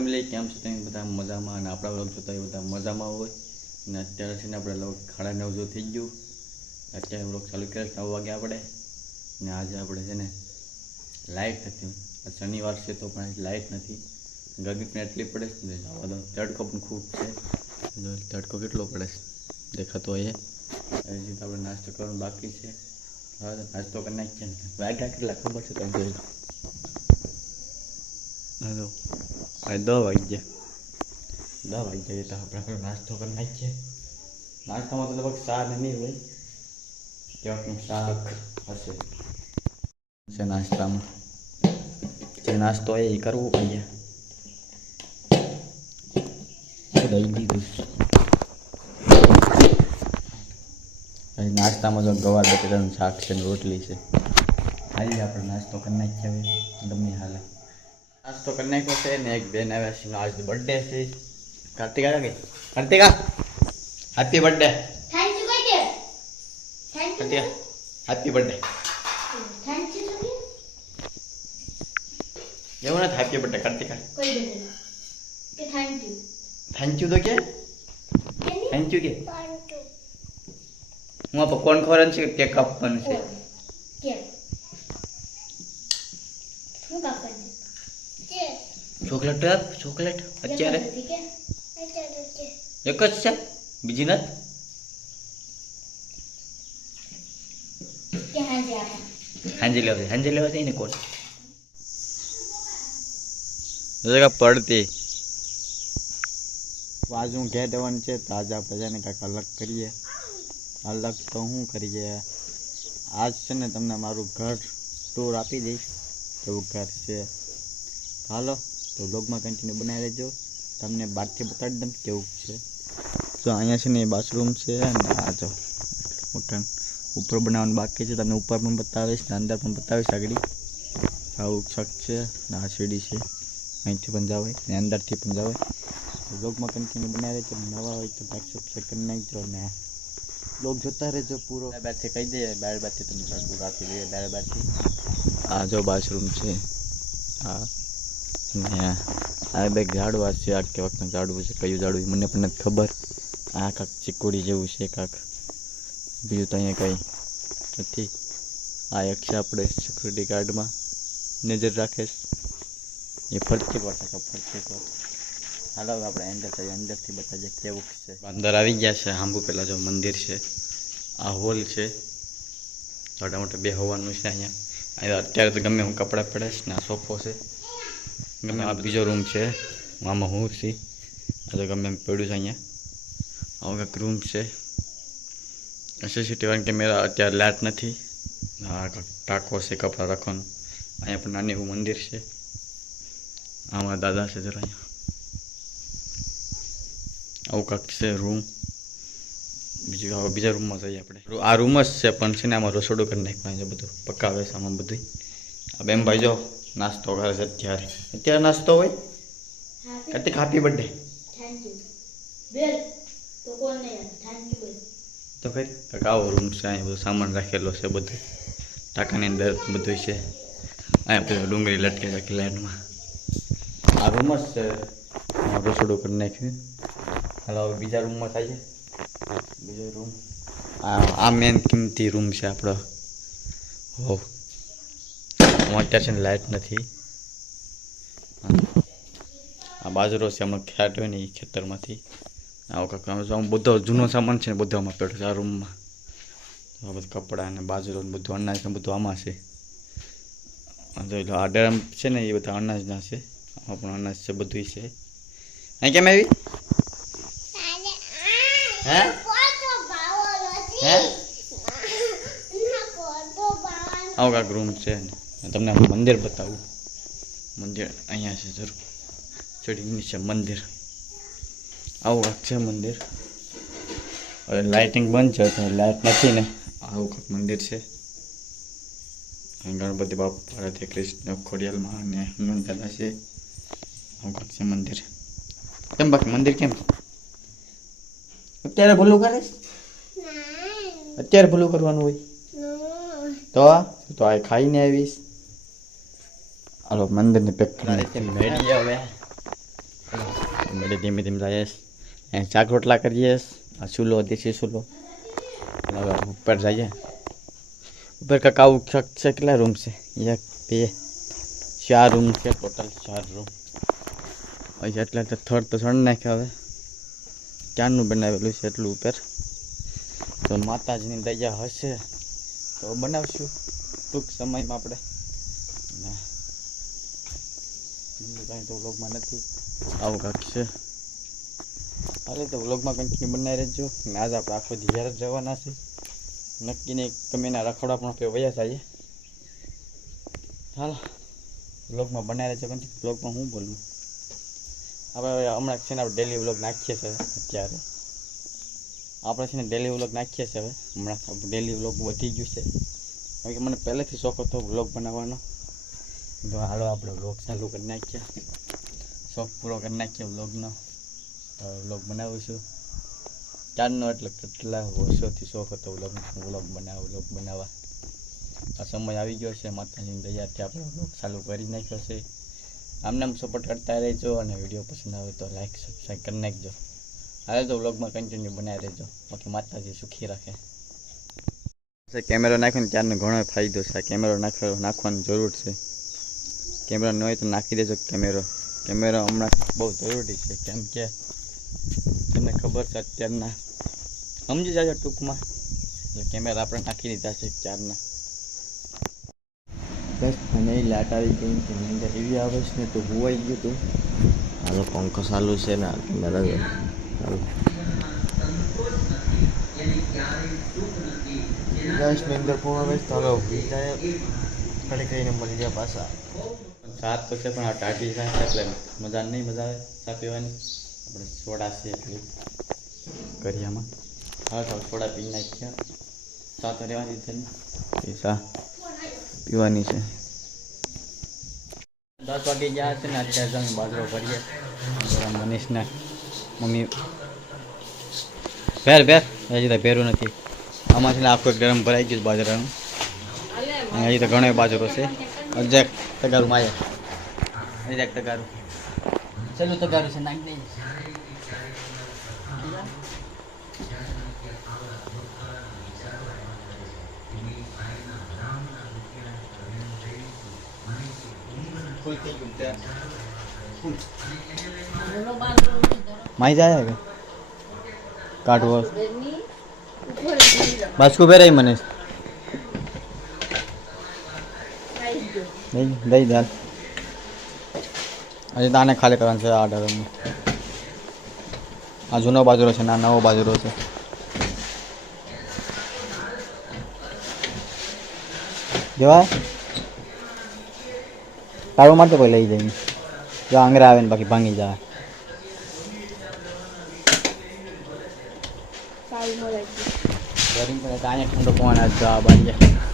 family કેમ છો તમે બધા મજામાં અને આપણા વ્લોગ જોતા એ બધા મજામાં હોય અને અત્યારે છે ને આપણે લોક 9:30 જો થઈ ગયું અત્યારે વ્લોગ ચાલુ કર્યા 9 વાગે આપણે ને આજે આપણે છે ને લાઇટ નથી શનિવાર છે તો પણ લાઇટ નથી ગરમી પણ એટલી પડે છે ને તડકો પણ ખૂબ છે તડકો કેટલો પડે છે દેખાતો હોય હજી તો આપણે નાસ્તો કરવાનો બાકી છે હા નાસ્તો કરી નાખીએ ને વાગ્યા કેટલા ખબર છે તમે જોઈ લો हेलो भाई 10 वागे तो આપણે નાસ્તો કરી નાખીએ નાસ્તામાં તો લગભગ શાક નહીં હોય ક્યાંકનું શાક હશે છે નાસ્તામાં જે નાસ્તો હોય એ કરવો પડે દઈ દીધું નાસ્તામાં જો ગવાર બટેટાનું શાક છે ને રોટલી છે હાલી આપણે નાસ્તો કરી નાખીએ હવે ગમે હાલે નાસ્તો કરી નાખ્યો છે ને એક બેન આવ્યા છે આજ બર્થડે છે કાર્તિકા ગઈ કાર્તિકા હેપી બર્થડે થેન્ક યુ કઈ દે થેન્ક કાર્તિકા હેપી બર્થડે યુ એવું નથી હેપી બર્થડે કાર્તિકા કોઈ દે કે થેન્ક થેન્ક યુ યુ તો કે થેન્ક યુ કે હું આ કોણ ખવડાવવાનું છે કેક કાપવાનું છે કે હું કાપવાનું છે ચોકલેટ આપ ચોકલેટ અત્યારે ઠીક છે એક જ છે બીજી નથી કે હાજે હાંજી લેવા છે ને કોણ જગા પડતી આજ હું ઘેર દેવાનું છે તો આજે આપણે છે ને કાંઈક અલગ કરીએ અલગ તો શું કરીએ આજ છે ને તમને મારું ઘર ટૂર આપી દઈશ કેવું ઘર છે હાલો તો બ્લોગમાં કન્ટિન્યુ બનાવી રહેજો તમને બહારથી બતાડી દઉં કેવું છે તો અહીંયા છે ને બાથરૂમ છે અને આ જો મકાન ઉપર બનાવવાનું બાકી છે તમને ઉપર પણ બતાવીશ ને અંદર પણ બતાવીશ આગળ આવું છક છે ને આ સીડી છે અહીંથી પણ જવાય ને અંદરથી પણ જવાય બ્લોગમાં કન્ટિન્યુ બનાવી રહેજો નવા હોય તો લાઈક સબસ્ક્રાઈબ કરી નાખજો ને બ્લોગ જોતા રહેજો પૂરો બારથી કહી દઈએ બારથી તમે ચાલુ આપી દઈએ બારથી આ જો બાથરૂમ છે હા ને આ બે ઝાડવા છે આ કે વખતનું ઝાડવું છે કયું ઝાડવું મને પણ નથી ખબર આ કાંક ચીકુડી જેવું છે કાંક બીજું તો અહીંયા કંઈ નથી આ એક છે આપણે સિક્યુરિટી ગાર્ડમાં નજર રાખે એ ફરતી વાર ફરતી વાર હાલો આપણે અંદરથી બતાવીએ કેવું છે અંદર આવી ગયા છે આંબુ પહેલાં જો મંદિર છે આ હોલ છે મોટા મોટા બે હોવાનું છે અહીંયા અત્યારે તો ગમે હું કપડાં પડે છે ને આ સોફો છે ગમે આ બીજો રૂમ છે આમાં હું છું આ તો ગમે એમ પડ્યું છે અહીંયા આવો કંઈક રૂમ છે સીસીટીવી કેમેરા અત્યારે લાઇટ નથી આ ટાંકો છે કપડાં રાખવાનું અહીંયા પણ નાની એવું મંદિર છે આમાં દાદા છે જરા અહીંયા આવું કાંક છે રૂમ બીજું હવે બીજા રૂમમાં જઈએ આપણે આ રૂમ જ છે પણ છે ને આમાં રસોડું કરી નાખવાનું છે બધું પકાવે છે આમાં બધું આ બેન ભાઈ જો નાસ્તો કરે છે અત્યારે નાસ્તો હોય Kartik happy birthday thank you બેલ તો કોણ નહીં થેન્ક યુ બેલ તો ખરી કાંઈક આવો રૂમ છે અહીંયા બધું સામાન રાખેલો છે બધું ટાંકાની અંદર બધું છે અહીંયા બધું ડુંગળી લટકે રાખી લાઈનમાં આ રૂમ જ છે રસોડું કરી નાખ્યું હાલો હવે બીજા રૂમમાં થાય બીજો રૂમ આ મેન કિંમતી રૂમ છે આપણો હો અત્યારે છે ને લાઇટ નથી આ બાજરો છે હમણાં ખ્યાટ હોય ને એ ખેતરમાંથી આવો કાંક બધો જૂનો સામાન છે ને બધો આમાં પડ્યો છે આ રૂમમાં આ બધું કપડાં ને બાજરો ને બધું અનાજ ને બધું આમાં છે જોઈ લો આ ડરમ છે ને એ બધા અનાજના છે આમાં પણ અનાજ છે બધું છે અહીં કેમ આવી હે હે આવો કાંક રૂમ છે તમને મંદિર બતાવું મંદિર અહીંયા છે જરૂર ચડીની છે મંદિર આવું કાંક છે મંદિર હવે લાઇટિંગ બંધ છે તો લાઇટ નથી ને આવું કાંક મંદિર છે ગણપતિ બાપા રાધે કૃષ્ણ ખોડિયાલમાં અને હનુમાન દાદા છે આવું કાંક છે મંદિર કેમ બાકી મંદિર કેમ અત્યારે ભૂલું કરે અત્યારે ભૂલું કરવાનું હોય તો આ ખાઈને આવીશ હાલો મંદિરને પેક કરી મેળી હવે અમે ધીમે ધીમે જઈએ અહીં શાક રોટલા કરીએ આ ચૂલો દેશી ચૂલો હવે ઉપર જઈએ ઉપર કાંક આવું છે કેટલા રૂમ છે 1 2 4 રૂમ છે ટોટલ 4 રૂમ પછી એટલે તો થર્ડ તો સણ નાખ્યા હવે ક્યારનું બનાવેલું છે એટલું ઉપર તો માતાજીની દયા હશે તો બનાવશું ટૂંક સમયમાં આપણે કાંઈ તો વ્લોગમાં નથી આવું કાંક છે હાલે તો વ્લોગમાં કન્ટિન્યુ બનાવી રહેજો ને આજ આપણે આખો દિહાર જ જવાના છે નક્કી નહીં ગમે એના રખડવા પણ આપણે વયા જઈએ હાલ વ્લોગમાં બનાવી રહેજો કંઈ વ્લોગમાં હું બોલું આપણે હમણાં છે ને આપણે ડેલી વ્લોગ નાખીએ છીએ અત્યારે આપણે છે ને ડેલી વ્લોગ નાખીએ છીએ હવે હમણાં ડેલી વ્લોગ વધી ગયું છે કારણ કે મને પહેલેથી શોખ હતો વ્લોગ બનાવવાનો તો હાલો આપણે વ્લોગ ચાલુ કરી નાખીએ શોખ પૂરો કરી નાખીએ વ્લોગનો વ્લોગ બનાવીશું ચારનો એટલે કેટલા વર્ષોથી શોખ હતો વ્લોગ બનાવવા આ સમય આવી ગયો છે માતાજીની દયાથી આપણે વ્લોગ ચાલુ કરી નાખ્યો છે આમને આમ સપોર્ટ કરતા રહેજો અને વિડીયો પસંદ આવે તો લાઈક સબસ્ક્રાઈબ કરી નાખજો હાલે તો વ્લોગમાં કન્ટિન્યુ બનાવી રહેજો બાકી માતાજી સુખી રાખે કેમેરો નાખ્યો ને ત્યારનો ઘણો ફાયદો છે કેમેરો નાખવાની જરૂર છે કેમેરો ન હોય તો નાખી દેજો કેમેરો હમણાં બહુ જરૂરી છે કેમ કે તમને ખબર છે અત્યારના સમજી જાજો ટૂંકમાં એટલે કેમેરા આપણે નાખી દીધા છે ચારના બસ મને લાટ આવી ગઈ કે અંદર એવી આવે છે ને તો હોવાઈ ગયું હતું હાલો પંખો ચાલુ છે ને કેમેરા ગેસની અંદર પૂર્ણ વેચ તો હવે ઉભી જાય ઘડી કરીને મળી ગયા પાછા સાત તો છે પણ આ ટાટી થાય એટલે મજા આવે ચા પીવાની આપણે સોડા છે એટલી કરિયામાં હા તો સોડા પી નાખ્યા ચા તો રહેવાની છે ચા પીવાની છે 10 વાગે ગયા છે ને અત્યારે તમે બાજરો ભરીએ મનીષને મમ્મી ભેર હજી તો ભેરું નથી આમાં છે ને આખું ગરમ ભરાઈ ગયું બાજરાનું અને હજી તો ઘણો બાજરો છે અજેક તગારું માયા અજેક તગારું ચલું તગારું છે નાખી દઈએ माई जाए काटવો બાસ્કુ બેરાઈ મને દઈ દાલ હજી દાને ખાલી કરવાનું છે આ ડરમમાં આ જૂનો બાજરો છે ના નવો બાજરો છે જેવા કાઢવા માટે કોઈ લઈ જાય જો આંગરા આવે ને બાકી ભાંગી જાય ગરમી પડે તો અહીંયા ઠંડો પવન જ જવા બાજુ